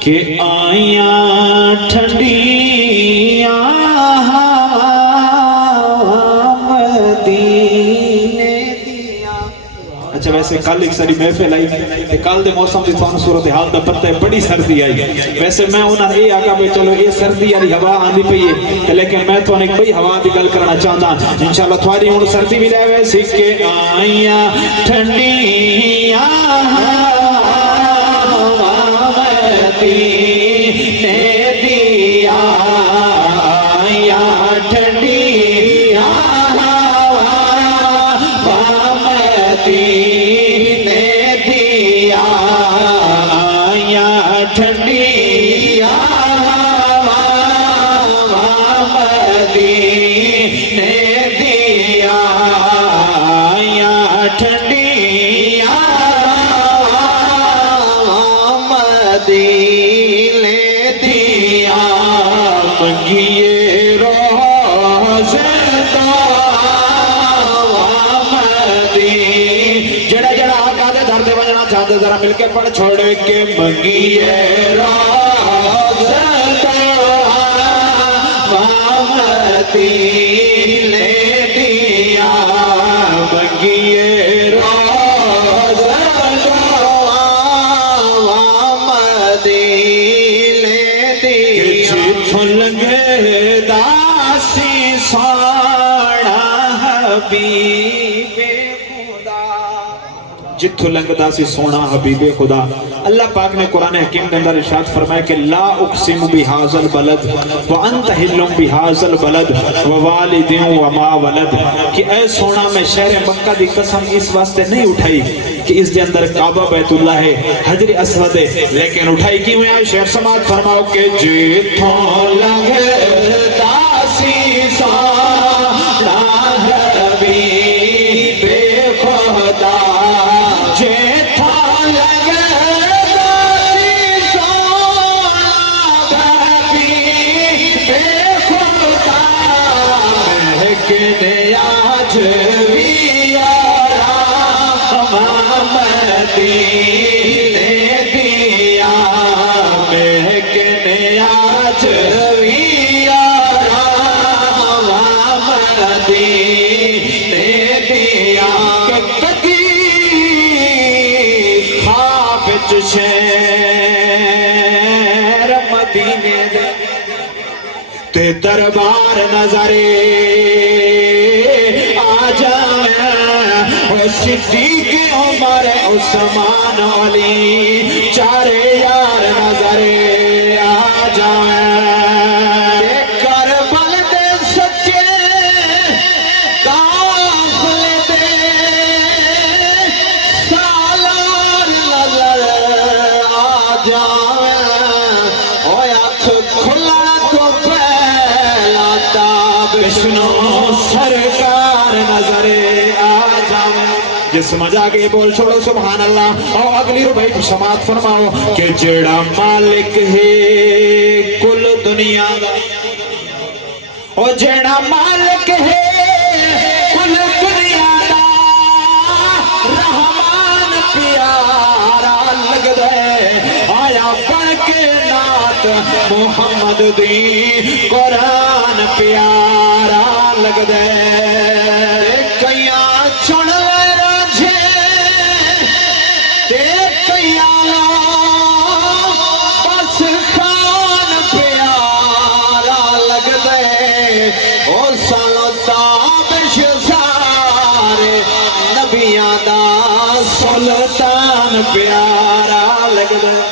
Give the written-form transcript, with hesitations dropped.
کہ آیاں ٹھنڈیاں مدینے دیاں. اچھا ویسے کل ایک ساری محفل آئی کہ کل دے موسم دی تھوڑا صورتحال دا پتہ ہے بڑی سردی آئی. ویسے میں انہاں اے آقا پہ چلو اے سردی والی ہوا آندی پئی ہے لیکن میں تو ایک بڑی ہوا دی گل کرنا چاہتا انشاءاللہ تھوڑی ہن سردی بھی لے ویسے کہ آیاں ٹھنڈیاں ذرا مل کے پڑھ چھوڑے کے منگیے روزہ وامدی لے دیا منگیے روزہ وامدی لے دیا جتھوں لنگے داسی سونا حبیب جتھو لنگدا سی سونا حبیب خدا. اللہ پاک نے قرآن حکیم کے اندر ارشاد فرمایا کہ لا اقسم بہذا البلد وانت حل بہذا البلد ووالد وما ولد کہ اے سونا میں شہر مکہ دی قسم اس واسطے نہیں اٹھائی کہ اس دے اندر کعبہ بیت اللہ ہے حجر اسود ہے لیکن اٹھائی کیوں ہے شہر سماعت فرماؤ کہ جتھو لنگدا سی سونا حبیب خدا شہر مدینے تے دربار نظرے آ جائیں او صدیق عمر عثمان علی چارے یار نظرے آ جائیں کربل دے سچے قافلے دے سالار نظر سرکار نظرے آ جائے. جس سمجھ آگے بول چھوڑو سبحان اللہ. اور اگلی ربائی سماعت فرماؤ کہ جڑا مالک ہے کل دنیا دا اور جڑا مالک ہے کل دنیا دا رحمان پیارا لگ دے آیا پڑھ کے نات محمد دی قرآن پیارا لگ دے کئیاں چن راجھے تے کئیاں بس خان پیارا لگ دے او سالو تابش سارے نبیاں دا سلطان پیارا لگ دے.